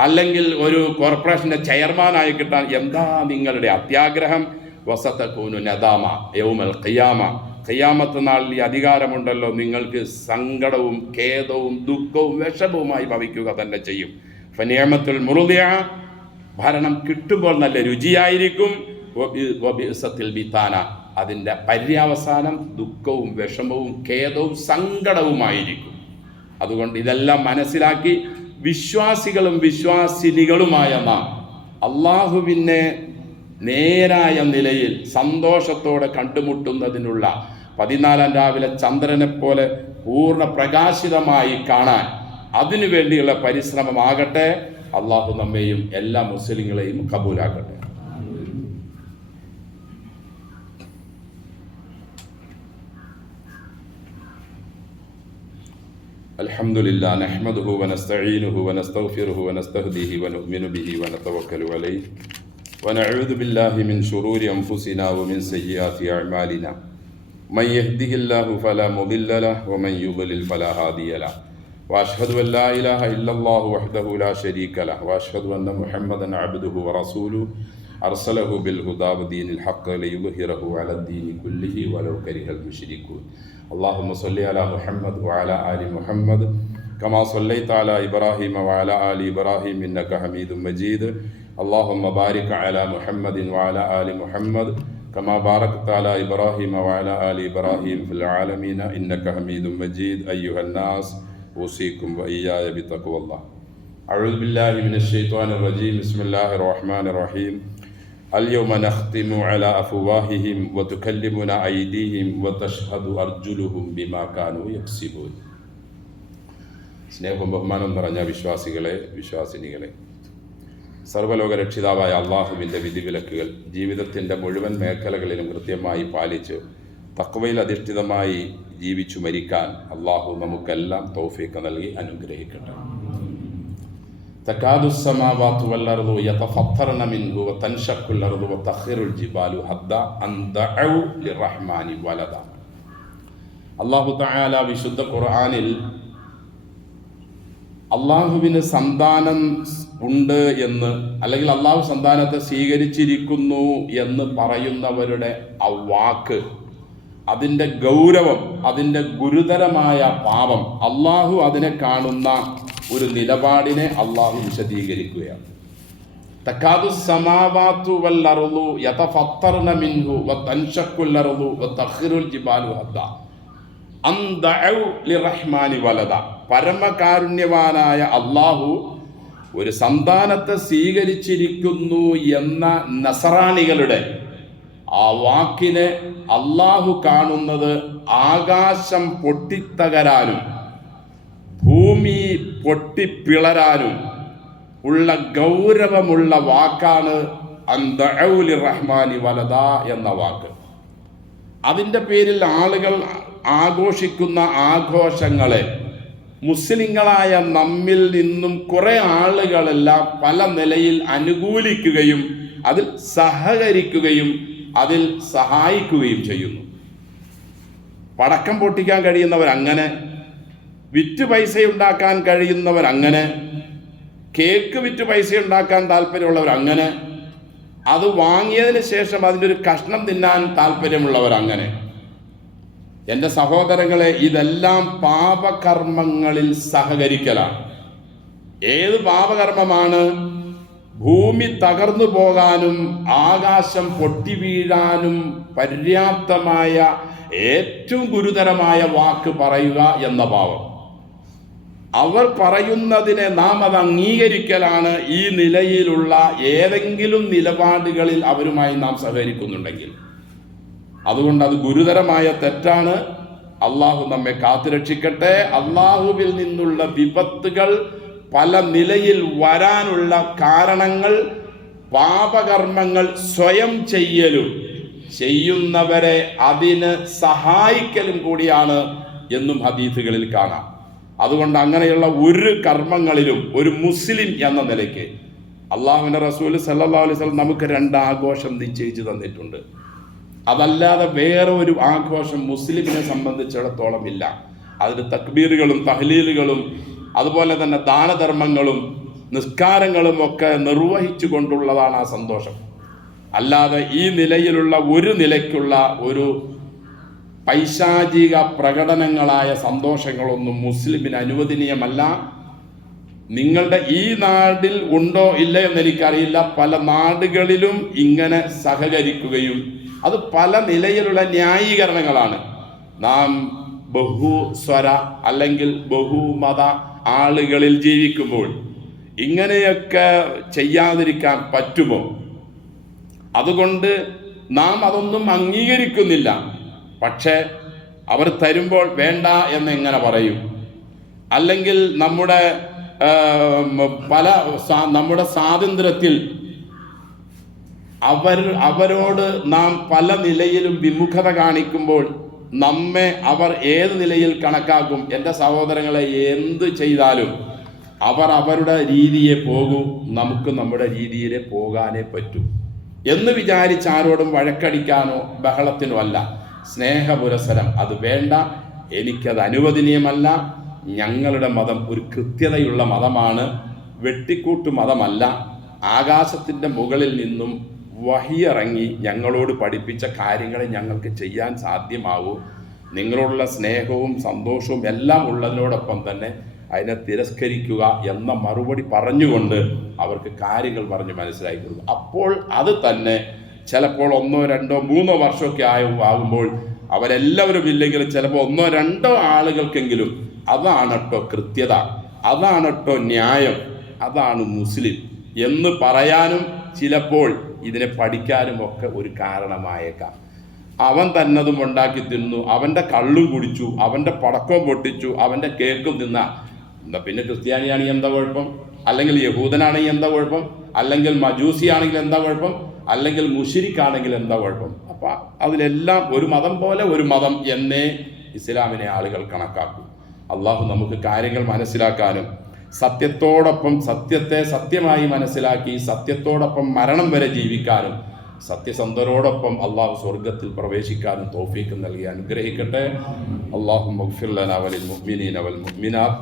അല്ലെങ്കിൽ ഒരു കോർപ്പറേഷന്റെ ചെയർമാനായി കിട്ടാൻ എന്താ നിങ്ങളുടെ അത്യാഗ്രഹം? വസതകൂനു നദാമ യൗമൽ ഖിയാമ, ഖിയാമത്ത് നാളിൽ ഈ അധികാരമുണ്ടല്ലോ നിങ്ങൾക്ക് സങ്കടവും ഖേദവും ദുഃഖവും വിഷമവുമായി ഭവിക്കുക തന്നെ ചെയ്യും. ഫനിഅമത്തുൽ മുർദിഅ, ഭരണം കിട്ടുമ്പോൾ നല്ല രുചിയായിരിക്കും. വബിഅസത്തിൽ ബിതാന, അതിൻ്റെ പര്യവസാനം ദുഃഖവും വിഷമവും ഖേദവും സങ്കടവുമായിരിക്കും. അതുകൊണ്ട് ഇതെല്ലാം മനസ്സിലാക്കി വിശ്വാസികളും വിശ്വാസിനികളുമായ നാം അള്ളാഹുവിനെ നേരായ നിലയിൽ സന്തോഷത്തോടെ കണ്ടുമുട്ടുന്നതിനുള്ള 14 രാവിലെ ചന്ദ്രനെ പോലെ പൂർണ്ണ പ്രകാശിതമായി കാണാൻ അതിനു വേണ്ടിയുള്ള പരിശ്രമമാകട്ടെ. അള്ളാഹു നമ്മെയും എല്ലാ മുസ്ലിങ്ങളെയും കബൂലാക്കട്ടെ. അൽഹംദുലില്ലാ നഹ്മദുഹു വനസ്തഈനുഹു വനസ്തഗ്ഫിറുഹു വനസ്തഹ്ദിഹി വനുഅ്മിനു ബിഹി വനതവക്കലു അലൈഹി വനഊദു ബില്ലാഹി മിൻ ശുറൂരി അൻഫുസിനാ വമിൻ സയ്യിആതി അഅ്മാലിനാ മൻ യഹ്ദിഹില്ലാഹു ഫലാ മുദില്ല ലഹു വമൻ യുദ്ലിൽ ഫലാ ഹാദിയ ലഹു വഅശ്ഹദു അൻ ലാ ഇലാഹ ഇല്ലല്ലാഹു വഹ്ദഹു ലാ ശരീക ലഹു വഅശ്ഹദു അന്ന മുഹമ്മദൻ അബ്ദുഹു വറസൂലുഹു അർസലഹു ബിൽ ഹുദാ വദീനിൽ ഹഖ് ലിയുദ്ഹിറഹു അലദ്ദീനി കുല്ലിഹി വലൗ കരിഹൽ മുശ്രികൂൻ. اللهم صل على محمد وعلى آل محمد كما صليت على إبراهيم وعلى آل إبراهيم إنك حميد مجيد. اللهم بارك على محمد وعلى آل محمد كما باركت على إبراهيم وعلى آل إبراهيم في العالمين إنك حميد مجيد. أيها الناس أوصيكم وإياي بتقوى الله. أعوذ بالله من الشيطان الرجيم. بسم الله الرحمن الرحيم. اليوم نختم على أفواههم وتكلمنا أيديهم وتشهد أرجلهم بما كانوا يكسبون. സ്നേഹവും ബഹുമാനം നിറഞ്ഞ വിശ്വാസികളെ, വിശ്വാസിനികളെ, സർവ്വലോക രക്ഷിതാവായ അള്ളാഹുവിൻ്റെ വിധിവിലക്കുകൾ ജീവിതത്തിൻ്റെ മുഴുവൻ മേഖലകളിലും കൃത്യമായി പാലിച്ച് തഖ്വയിൽ അധിഷ്ഠിതമായി ജീവിച്ചു മരിക്കാൻ അള്ളാഹു നമുക്കെല്ലാം തൗഫീഖ് നൽകി അനുഗ്രഹിക്കട്ടെ. തകാദു السماوات والأرض يتفطرن منه وتنشق الأرض وتخر الجبال حتى أن دعوا للرحمن ولدا. അല്ലാഹു തആല വിശുദ്ധ ഖുർആനിൽ അള്ളാഹുവിന് സന്താനം ഉണ്ട് എന്ന്, അല്ലെങ്കിൽ അള്ളാഹു സന്താനത്തെ സ്വീകരിച്ചിരിക്കുന്നു എന്ന് പറയുന്നവരുടെ ആ വാക്ക്, അതിൻ്റെ ഗൗരവം, അതിൻ്റെ ഗുരുതരമായ പാപം, അള്ളാഹു അതിനെ കാണുന്ന ഒരു നിലപാടിനെ അള്ളാഹു വിശദീകരിക്കുകയാണ്. തകാദു സമാവാതു വൽ അർളു യതഫത്തർന മിൻഹു വതൻഷഖുൽ അർളു വതഖിറുൽ ജിബാലു ഹദ്ദ അൻ ദഅു ലിറഹ്മാനി വലദ. പരമകാരുണ്യവാനായ അള്ളാഹു ഒരു സന്താനത്തെ സ്വീകരിച്ചിരിക്കുന്നു എന്ന നസറാണികളുടെ ആ വാക്കിനെ അള്ളാഹു കാണുന്നത് ആകാശം പൊട്ടിത്തകരാനും ഭൂമി പൊട്ടിപ്പിളരാനും ഉള്ള ഗൗരവമുള്ള വാക്കാണ് അൻദഉലി റഹ്മാനി വലദ എന്ന വാക്ക്. അതിൻ്റെ പേരിൽ ആളുകൾ ആഘോഷിക്കുന്ന ആഘോഷങ്ങളെ മുസ്ലിങ്ങളായ നമ്മിൽ നിന്നും കുറേ ആളുകളെല്ലാം പല നിലയിൽ അനുകൂലിക്കുകയും അതിൽ സഹകരിക്കുകയും അതിൽ സഹായിക്കുകയും ചെയ്യുന്നു. പടക്കം പൊട്ടിക്കാൻ കഴിയുന്നവരങ്ങനെ, വിറ്റ് പൈസയുണ്ടാക്കാൻ കഴിയുന്നവരങ്ങനെ, കേക്ക് വിറ്റ് പൈസയുണ്ടാക്കാൻ താല്പര്യമുള്ളവരങ്ങനെ, അത് വാങ്ങിയതിന് ശേഷം അതിൻ്റെ ഒരു കഷ്ണം തിന്നാൻ താല്പര്യമുള്ളവരങ്ങനെ. എൻ്റെ സഹോദരങ്ങളെ, ഇതെല്ലാം പാപകർമ്മങ്ങളിൽ സഹകരിക്കലാണ്. ഏത് പാപകർമ്മമാണ്? ഭൂമി തകർന്നു പോകാനും ആകാശം പൊട്ടി വീഴാനും പര്യാപ്തമായ ഏറ്റവും ഗുരുതരമായ വാക്ക് പറയുക എന്ന പാപം. അവർ പറയുന്നതിനെ നാം അത് അംഗീകരിക്കലാണ്. ഈ നിലയിലുള്ള ഏതെങ്കിലും നിലപാടുകളിൽ അവരുമായി നാം സഹകരിക്കുന്നുണ്ടെങ്കിൽ അതുകൊണ്ട് അത് ഗുരുതരമായ തെറ്റാണ്. അള്ളാഹു നമ്മെ കാത്തുരക്ഷിക്കട്ടെ. അള്ളാഹുവിൽ നിന്നുള്ള വിപത്തുകൾ പല നിലയിൽ വരാനുള്ള കാരണങ്ങൾ പാപകർമ്മങ്ങൾ സ്വയം ചെയ്യലും ചെയ്യുന്നവരെ അതിന് സഹായിക്കലും കൂടിയാണ് എന്നും ഹദീസുകളിൽ കാണാം. അതുകൊണ്ട് അങ്ങനെയുള്ള ഒരു കർമ്മങ്ങളിലും ഒരു മുസ്ലിം എന്ന നിലയ്ക്ക് അള്ളാഹുവിൻ്റെ റസൂൽ സല്ലല്ലാഹു അലൈഹി വസല്ലം നമുക്ക് 2 ആഘോഷം നിശ്ചയിച്ചു തന്നിട്ടുണ്ട്. അതല്ലാതെ വേറെ ഒരു ആഘോഷം മുസ്ലിമിനെ സംബന്ധിച്ചിടത്തോളം ഇല്ല. അതിൽ തക്ബീറുകളും തഹ്ലീലുകളും അതുപോലെ തന്നെ ദാനധർമ്മങ്ങളും നിസ്കാരങ്ങളും ഒക്കെ നിർവഹിച്ചു കൊണ്ടുള്ളതാണ് ആ സന്തോഷം. അല്ലാതെ ഈ നിലയിലുള്ള ഒരു നിലയ്ക്കുള്ള ഒരു പൈശാചിക പ്രകടനങ്ങളായ സന്തോഷങ്ങളൊന്നും മുസ്ലിമിന് അനുവദനീയമല്ല. നിങ്ങളുടെ ഈ നാട്ടിൽ ഉണ്ടോ ഇല്ലയോ എന്ന് എനിക്കറിയില്ല. പല നാടുകളിലും ഇങ്ങനെ സഹകരിക്കുകയും അത് പല നിലയിലുള്ള ന്യായീകരണങ്ങളാണ്. നാം ബഹുസ്വര അല്ലെങ്കിൽ ബഹുമത ആളുകളിൽ ജീവിക്കുമ്പോൾ ഇങ്ങനെയൊക്കെ ചെയ്യാതിരിക്കാൻ പറ്റുമോ? അതുകൊണ്ട് നാം അതൊന്നും അംഗീകരിക്കുന്നില്ല. പക്ഷേ അവർ തരുമ്പോൾ വേണ്ട എന്നെങ്ങനെ പറയും? അല്ലെങ്കിൽ നമ്മുടെ നമ്മുടെ സ്വാതന്ത്ര്യത്തിൽ അവരോട് നാം പല നിലയിലും വിമുഖത കാണിക്കുമ്പോൾ നമ്മെ അവർ ഏത് നിലയിൽ കണക്കാക്കും? എൻ്റെ സഹോദരങ്ങളെ, എന്ത് ചെയ്താലും അവർ അവരുടെ രീതിയെ പോകൂ, നമുക്ക് നമ്മുടെ രീതിയിലെ പോകാനേ പറ്റൂ എന്ന് വിചാരിച്ച് ആരോടും വഴക്കടിക്കാനോ ബഹളത്തിനോ അല്ല. സ്നേഹപുരസരം അത് വേണ്ട, എനിക്കത് അനുവദനീയമല്ല. ഞങ്ങളുടെ മതം ഒരു കൃത്യതയുള്ള മതമാണ്, വെട്ടിക്കൂട്ട് മതമല്ല. ആകാശത്തിൻ്റെ മുകളിൽ നിന്നും വഹിയിറങ്ങി ഞങ്ങളോട് പഠിപ്പിച്ച കാര്യങ്ങളെ ഞങ്ങൾക്ക് ചെയ്യാൻ സാധ്യമാവൂ. നിങ്ങളോടുള്ള സ്നേഹവും സന്തോഷവും എല്ലാം ഉള്ളതിനോടൊപ്പം തന്നെ അതിനെ തിരസ്കരിക്കുക എന്ന മറുപടി പറഞ്ഞുകൊണ്ട് അവർക്ക് കാര്യങ്ങൾ പറഞ്ഞ് മനസ്സിലാക്കി കൊടുക്കും. അപ്പോൾ അത് തന്നെ ചിലപ്പോൾ 1, 2, 3 വർഷമൊക്കെ ആകുമ്പോൾ അവരെല്ലാവരും ഇല്ലെങ്കിലും ചിലപ്പോൾ 1, 2 ആളുകൾക്കെങ്കിലും അതാണ് കേട്ടോ കൃത്യത, അതാണ് കേട്ടോ ന്യായം, അതാണ് മുസ്ലിം എന്ന് പറയാനും ചിലപ്പോൾ ഇതിനെ പഠിക്കാനും ഒക്കെ ഒരു കാരണമായേക്കാം. അവൻ തന്നതും ഉണ്ടാക്കി തിന്നു, അവൻ്റെ കള്ളും കുടിച്ചു, അവൻ്റെ പടക്കവും പൊട്ടിച്ചു, അവൻ്റെ കേക്കും തിന്ന, എന്താ പിന്നെ ക്രിസ്ത്യാനിയാണെങ്കിൽ എന്താ കുഴപ്പം? അല്ലെങ്കിൽ യഹൂദനാണെങ്കിൽ എന്താ കുഴപ്പം? അല്ലെങ്കിൽ മജൂസിയാണെങ്കിൽ എന്താ കുഴപ്പം? അല്ലെങ്കിൽ മുശ്രിക്കാണെങ്കിൽ എന്താ കുഴപ്പം? അപ്പം അതിലെല്ലാം ഒരു മതം പോലെ ഒരു മതം എന്നേ ഇസ്ലാമിനെ ആളുകൾ കണക്കാക്കും. അള്ളാഹു നമുക്ക് കാര്യങ്ങൾ മനസ്സിലാക്കാനും സത്യത്തോടൊപ്പം സത്യത്തെ സത്യമായി മനസ്സിലാക്കി സത്യത്തോടൊപ്പം മരണം വരെ ജീവിക്കാനും സത്യസന്ധരോടൊപ്പം അള്ളാഹു സ്വർഗത്തിൽ പ്രവേശിക്കാനും തൗഫീഖ് നൽകി അനുഗ്രഹിക്കട്ടെ. അല്ലാഹുമ്മ ഗ്ഫിർ ലനാ വലിൽ മുഅ്മിനീന വൽ മുഅ്മിനാത്ത്